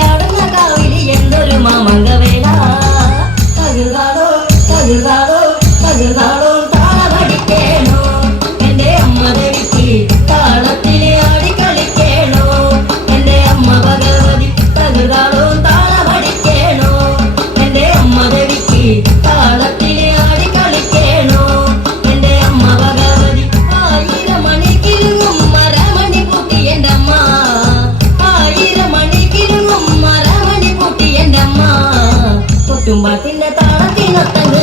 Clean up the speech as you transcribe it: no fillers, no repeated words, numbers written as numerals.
കളിയാടുന്ന കാവിലി എന്തൊരു മാമംഗവേല തകർന്നാടോ തകർന്നാടോ തകർന്നാടോ താളമടിക്കേണോ എന്റെ അമ്മ ദേവിക്ക് താളത്തിലെ ആടി കളിക്കേണോ എന്റെ അമ്മ ഭഗവതി തകർന്നാടോ താളമടിക്കേണോ എന്റെ അമ്മ ദേവിക്ക് താളത്തിലെ ആടി കളിക്കേണോ എന്റെ അമ്മ ഭഗവതി ആയിരം മണിക്കിലുങ്ങും മരമണി പൂട്ടി എന്റെ അമ്മ ആയിരം മണിക്കിലുങ്ങും മരമണി പൂട്ടി എന്റെ അമ്മ കൊട്ടുമ്പാട്ടിന്റെ താളത്തിനൊത്തങ്ങ്